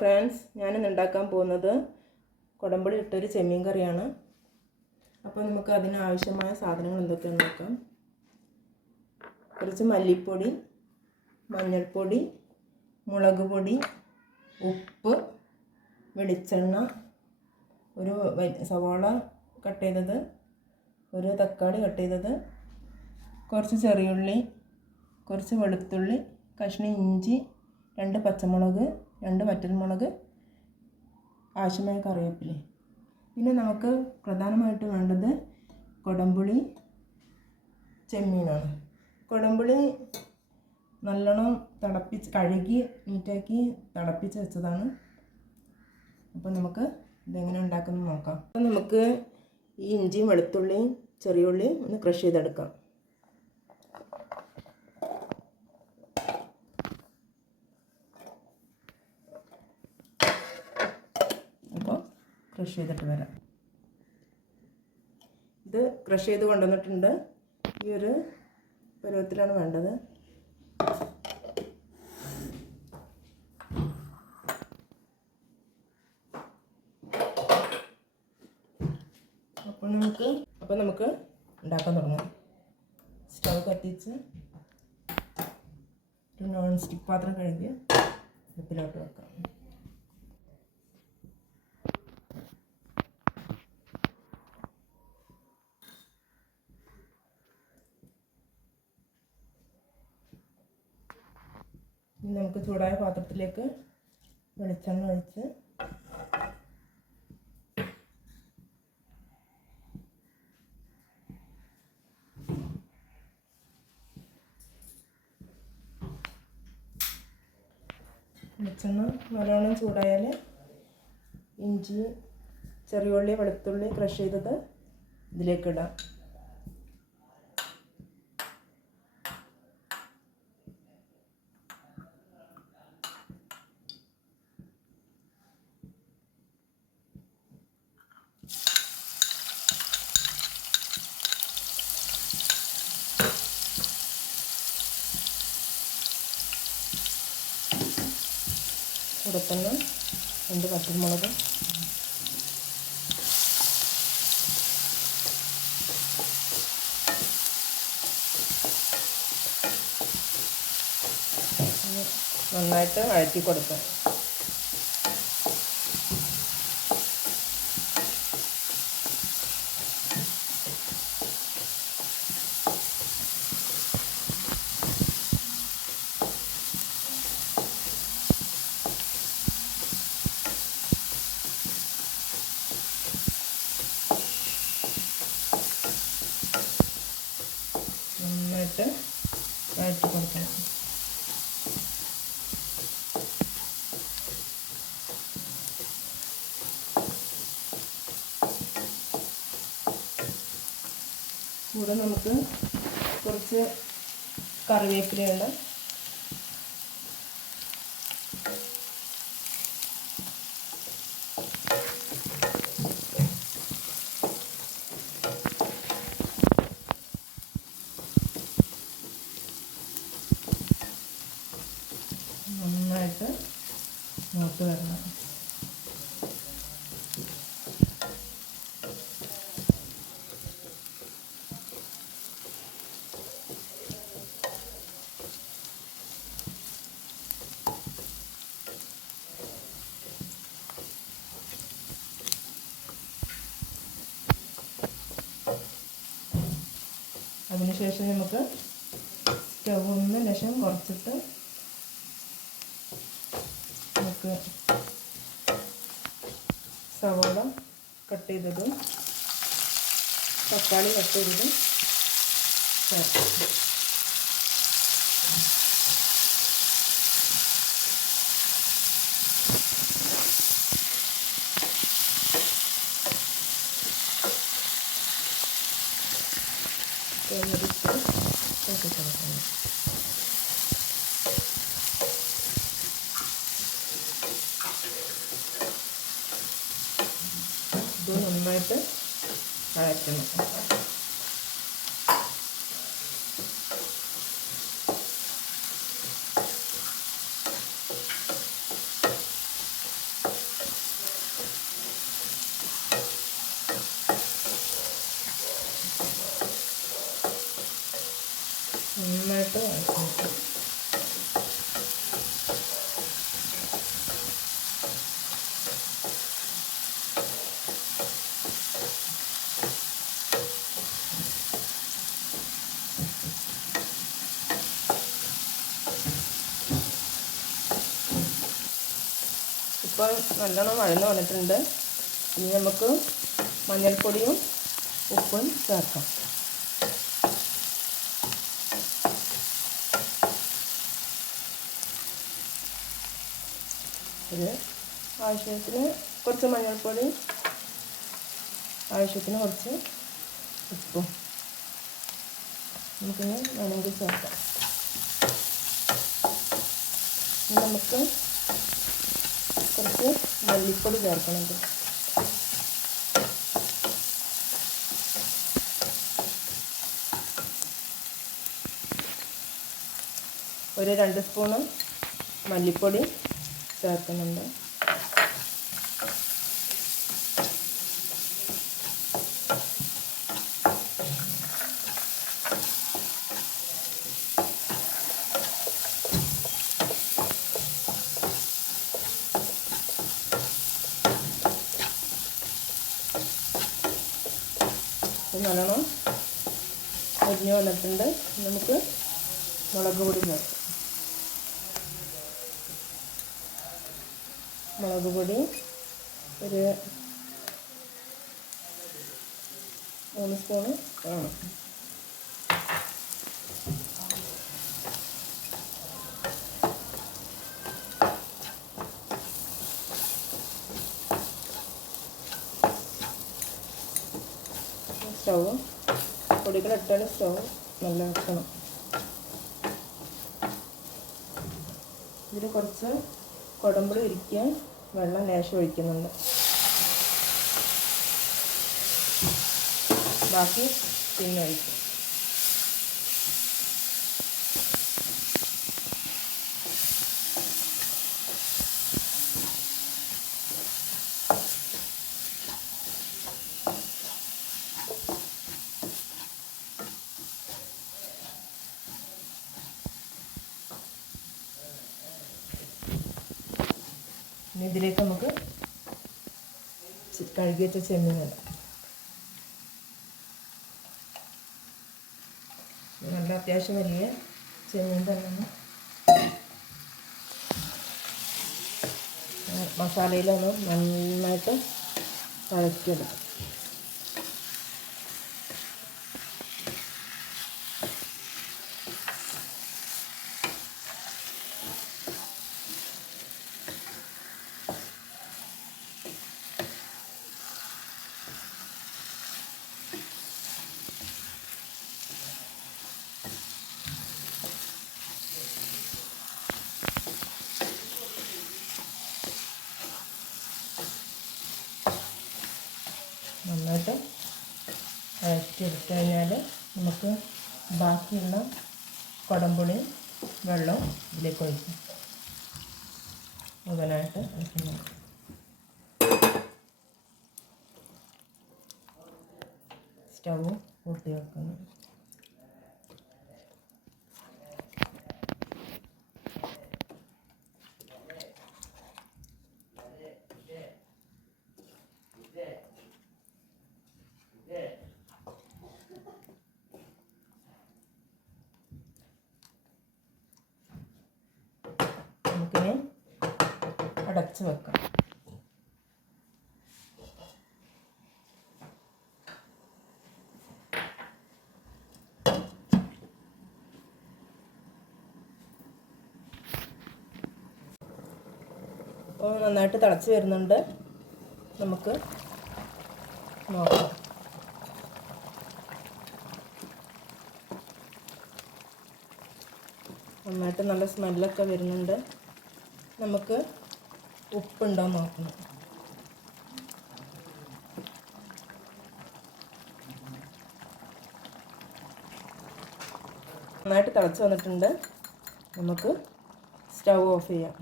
Friends ഞാനിന്ന് ഉണ്ടാക്കാൻ പോകുന്നത് കുടമ്പുളി ഇട്ടൊരു ചെമ്മീൻ കറിയാണ്. അപ്പോൾ നമുക്ക് അതിനാവശ്യമായ സാധനങ്ങൾ എന്തൊക്കെയാണെന്ന് നോക്കാം. കുറച്ച് മല്ലിപ്പൊടി മഞ്ഞൾപ്പൊടി മുളക് പൊടി ഉപ്പ് വെളിച്ചെണ്ണ ഒരു സവാള കട്ട് ചെയ്തത് ഒരു തക്കാളി കട്ട് ചെയ്തത് കുറച്ച് ചെറിയുള്ളി കുറച്ച് വെളുത്തുള്ളി കഷ്ണി ഇഞ്ചി രണ്ട് പച്ചമുളക് രണ്ട് വറ്റൽമുളക് ആവശ്യമായ കറിവേപ്പില. പിന്നെ നമുക്ക് പ്രധാനമായിട്ട് വേണ്ടത് കൊടംപുളി ചെമ്മീനാണ്. കൊടംപുളി നല്ലോണം തിളപ്പിച്ച് കഴുകി നീറ്റാക്കി തിളപ്പിച്ച് വെച്ചതാണ്. അപ്പോൾ നമുക്ക് ഇതെങ്ങനെ ഉണ്ടാക്കുന്നത് നോക്കാം. അപ്പോൾ നമുക്ക് ഈ ഇഞ്ചിയും വെളുത്തുള്ളിയും ചെറിയ ഉള്ളിയും ഒന്ന് ക്രഷ് ചെയ്തെടുക്കാം അപ്പോൾ ക്രഷ് ചെയ്തിട്ട് വരാം. ഇത് ക്രഷ് ചെയ്ത് കൊണ്ടുവന്നിട്ടുണ്ട്. ഈ ഒരു പരുവത്തിലാണ് വേണ്ടത്. അപ്പോൾ നമുക്ക് അപ്പോൾ നമുക്ക് ഉണ്ടാക്കാൻ തുടങ്ങാം. സ്റ്റവ് കത്തിച്ച് ഒരു നോൺ സ്റ്റിക്ക് പാത്രം കഴുകി അടുപ്പിലോട്ട് വെക്കാം. നമുക്ക് ചൂടായ പാത്രത്തിലേക്ക് വെളിച്ചെണ്ണ ഒഴിച്ച് വെളിച്ചെണ്ണ നല്ലോണം ചൂടായാൽ ഇഞ്ചി ചെറിയുള്ളി വെളുത്തുള്ളി ക്രഷ് ചെയ്തത് ഇതിലേക്ക് ഇടാം കൂടെ തന്നെ രണ്ട് പച്ചമുളക്. നന്നായിട്ട് വഴറ്റി കൊടുക്കാം. നന്നായിട്ട് വഴറ്റി കൊടുക്കണം. കൂടെ നമുക്ക് കുറച്ച് കറിവേപ്പിലയുണ്ട്. അതിനുശേഷം നമുക്ക് സ്റ്റവ് ഒന്ന് ലക്ഷം കുറച്ചിട്ട് നമുക്ക് സവാള കട്ട് ചെയ്തതും തക്കാളി കട്ട് ചെയ്തതും എന്നിട്ട് ചേർത്ത് കൊടുക്കണം ഇത് നന്നായിട്ട് വഴറ്റണം ഇപ്പോൾ നല്ലോണം വഴന്ന് വന്നിട്ടുണ്ട്. ഇനി നമുക്ക് മഞ്ഞൾപ്പൊടിയും ഉപ്പും ചേർക്കാം. ഇത് ആവശ്യത്തിന് കുറച്ച് മഞ്ഞൾപ്പൊടി ആവശ്യത്തിന് കുറച്ച് ഉപ്പും നമുക്കിനി വേണമെങ്കിൽ ചേർക്കാം. നമുക്ക് കുറച്ച് മല്ലിപ്പൊടി ചേർക്കണം ഇത് ഒരു രണ്ട് സ്പൂണ് മല്ലിപ്പൊടി ചേർക്കുന്നുണ്ട്. നല്ലോണം മുരിഞ്ഞ് വന്നിട്ടുണ്ട്. നമുക്ക് മുളക് പൊടി ചേർക്കാം. മുളക് പൊടി ഒരു മൂന്ന് സ്പൂണ് വേണം. സ്റ്റൗ പൊടികളിട്ടാൽ സ്റ്റൗ നല്ല വെക്കണം. ഇതിൽ കുറച്ച് കുടമ്പുളി ഇരിക്കാൻ വെള്ളം ലേശം ഒഴിക്കുന്നുണ്ട്. ബാക്കി പിന്നെ ഒഴിക്കും. ഇനി ഇതിലേക്ക് നമുക്ക് കഴുകി വെച്ച ചെമ്മീൻ ഇടാം നല്ല അത്യാവശ്യം വലിയ ചെമ്മീൻ തന്നെ മസാലയിലൊന്ന് നന്നായിട്ട് വഴക്കിയെടുക്കും നന്നായിട്ട് വഴറ്റിയെടുത്ത് കഴിഞ്ഞാൽ നമുക്ക് ബാക്കിയുള്ള കുടംപുളി വെള്ളം ഇതിലേക്ക് ഒഴിക്കും. മുതലായിട്ട് ഒഴിക്കുന്നു സ്റ്റവ് കൂട്ടി വെക്കുന്നു നമുക്കിനി അടച്ച് വെക്കാം അപ്പോൾ നന്നായിട്ട് തിളച്ച് വരുന്നുണ്ട്. നമുക്ക് നോക്കാം. നന്നായിട്ട് നല്ല സ്മെല്ലൊക്കെ വരുന്നുണ്ട്. നമുക്ക് ഉപ്പുണ്ടോ നോക്കണം. നന്നായിട്ട് തിളച്ച് വന്നിട്ടുണ്ട്. നമുക്ക് സ്റ്റവ് ഓഫ് ചെയ്യാം.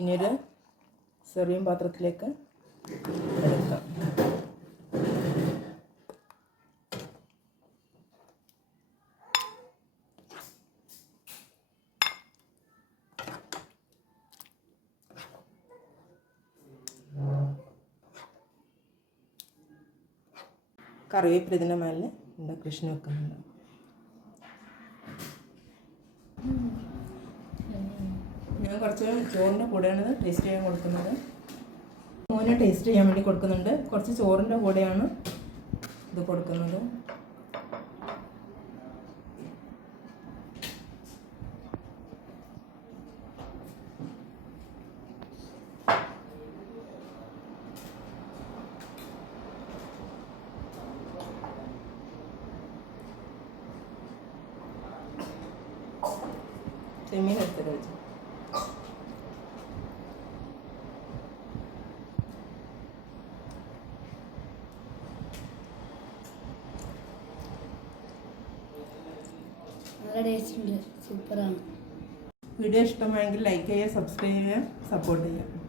ഇനിയൊരു ചെറിയ പാത്രത്തിലേക്ക് എടുക്കാം. കറിവേപ്പില ഇതിന്റെ മേലെ എന്താ കൃഷ്ണ വെക്കുന്നുണ്ട്? ഞാൻ കുറച്ച് ചോറിന്റെ കൂടെയാണ് ടേസ്റ്റ് ചെയ്യാൻ കൊടുക്കുന്നത്. മോനെ ടേസ്റ്റ് ചെയ്യാൻ വേണ്ടി കൊടുക്കുന്നുണ്ട്. കുറച്ച് ചോറിന്റെ കൂടെയാണ് ഇത് കൊടുക്കുന്നത്. ചെമ്മീൻ വെച്ചു നല്ല ടേസ്റ്റ് ഉണ്ട്. സൂപ്പറാണ് വീഡിയോ ഇഷ്ടമായെങ്കിൽ ലൈക്ക് ചെയ്യുക സബ്സ്ക്രൈബ് ചെയ്യുക സപ്പോർട്ട് ചെയ്യുക.